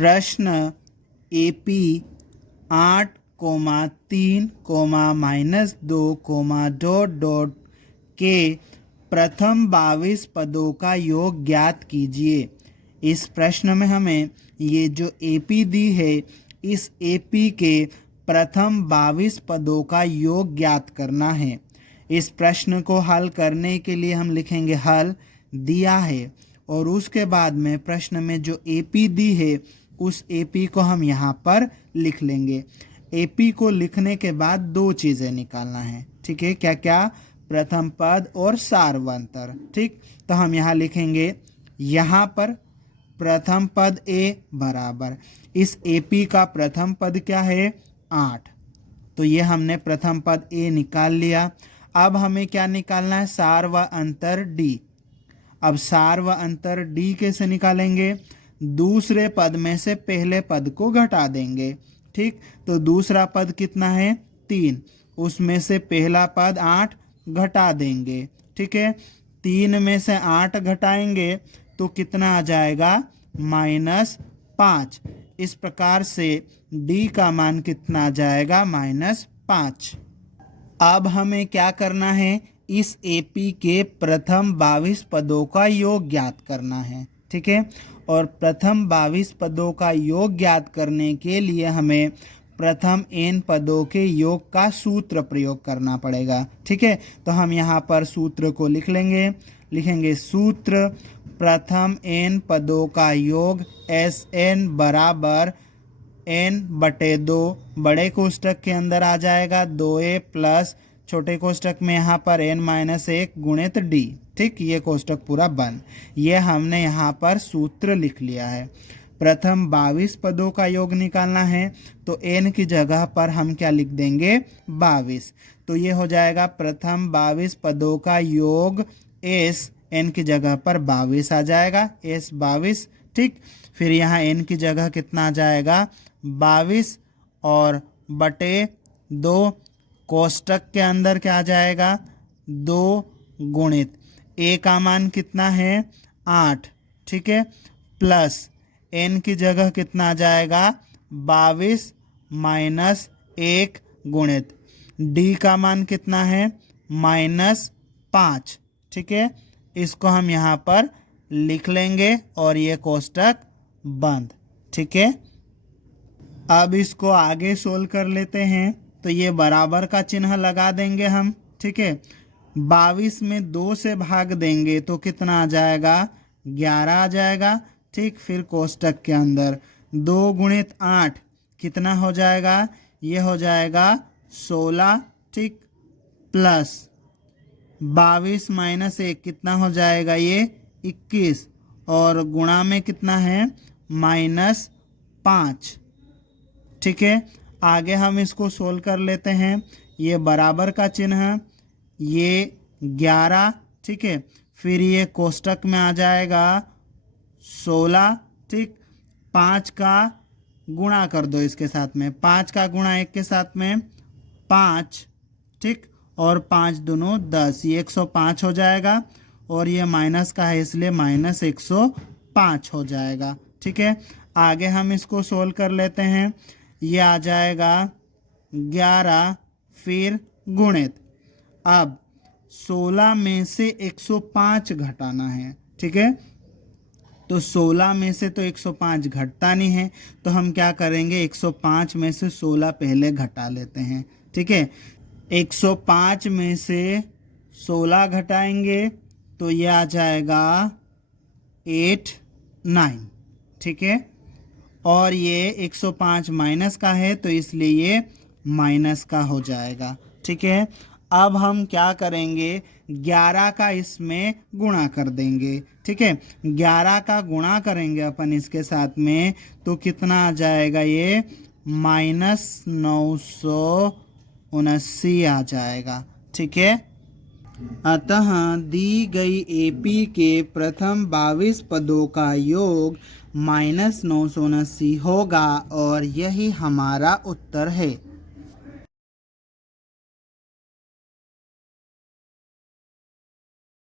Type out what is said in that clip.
प्रश्न AP 8,3,-2, के प्रथम 22 पदों का योग ज्ञात कीजिए। इस प्रश्न में हमें ये जो AP दी है, इस AP के प्रथम 22 पदों का योग ज्ञात करना है। इस प्रश्न को हल करने के लिए हम लिखेंगे हल दिया है, और उसके बाद में प्रश्न में जो AP दी है उस AP को हम यहाँ पर लिख लेंगे। AP को लिखने के बाद दो चीज़ें निकालना है, ठीक है। क्या क्या? प्रथम पद और सार्वंतर, ठीक। तो हम यहाँ लिखेंगे, यहाँ पर प्रथम पद A बराबर, इस AP का प्रथम पद क्या है? 8। तो ये हमने प्रथम पद A निकाल लिया। अब हमें क्या निकालना है? सार व अंतर D। अब सार व अंतर D कैसे निकालेंगे? दूसरे पद में से पहले पद को घटा देंगे, ठीक। तो दूसरा पद कितना है? 3, उसमें से पहला पद 8 घटा देंगे, ठीक है। 3 में से 8 घटाएंगे तो कितना आ जाएगा? -5। इस प्रकार से D का मान कितना आ जाएगा? -5। अब हमें क्या करना है? इस AP के प्रथम 22 पदों का योग ज्ञात करना है, ठीक है। और प्रथम 22 पदों का योग ज्ञात करने के लिए हमें प्रथम n पदों के योग का सूत्र प्रयोग करना पड़ेगा, ठीक है। तो हम यहाँ पर सूत्र को लिखेंगे सूत्र प्रथम n पदों का योग Sn बराबर n/2, बड़े कोष्टक के अंदर आ जाएगा 2a प्लस छोटे कोष्टक में यहाँ पर n-1 गुणित d, ठीक। ये कोष्टक पूरा बंद। ये हमने यहाँ पर सूत्र लिख लिया है। प्रथम 22 पदों का योग निकालना है तो n की जगह पर हम क्या लिख देंगे? 22। तो ये हो जाएगा प्रथम 22 पदों का योग s, n की जगह पर 22 आ जाएगा, s 22, ठीक। फिर यहाँ n की जगह कितना आ जाएगा? 22 और बटे 2, कोष्टक के अंदर क्या आ जाएगा? 2 गुणित a का मान कितना है? 8, ठीक है, प्लस n की जगह कितना आ जाएगा? 22 माइनस 1 गुणित d का मान कितना है? -5, ठीक है। इसको हम यहाँ पर लिख लेंगे और ये कोष्टक बंद, ठीक है। अब इसको आगे सोल्व कर लेते हैं। तो ये बराबर का चिन्ह लगा देंगे हम, ठीक है। 22 में 2 से भाग देंगे तो कितना आ जाएगा? 11 आ जाएगा, ठीक। फिर कोष्टक के अंदर 2 गुणित 8 कितना हो जाएगा? ये हो जाएगा 16, ठीक, प्लस 22 माइनस 1 कितना हो जाएगा? ये 21, और गुणा में कितना है? -5, ठीक है। आगे हम इसको सोल्व कर लेते हैं। ये बराबर का चिन्ह, ये 11, ठीक है। फिर ये कोष्टक में आ जाएगा 16, ठीक। 5 का गुणा कर दो इसके साथ में, 5 का गुणा 1 के साथ में 5, ठीक, और 5 दूनो 10, ये 105 हो जाएगा, और ये माइनस का है इसलिए -105 हो जाएगा, ठीक है। आगे हम इसको सोल्व कर लेते हैं। ये आ जाएगा 11, फिर गुणित, अब 16 में से 105 घटाना है, ठीक है। तो 16 में से तो 105 घटता नहीं है, तो हम क्या करेंगे? 105 में से 16 पहले घटा लेते हैं, ठीक है। 105 में से 16 घटाएंगे तो ये आ जाएगा 8, 9, ठीक है। और ये 105 माइनस का है तो इसलिए ये माइनस का हो जाएगा, ठीक है। अब हम क्या करेंगे? 11 का इसमें गुणा कर देंगे, ठीक है। 11 का गुणा करेंगे अपन इसके साथ में तो कितना आ जाएगा? ये -979 आ जाएगा, ठीक है। अतः दी गई AP के प्रथम 22 पदों का योग -979 होगा और यही हमारा उत्तर है।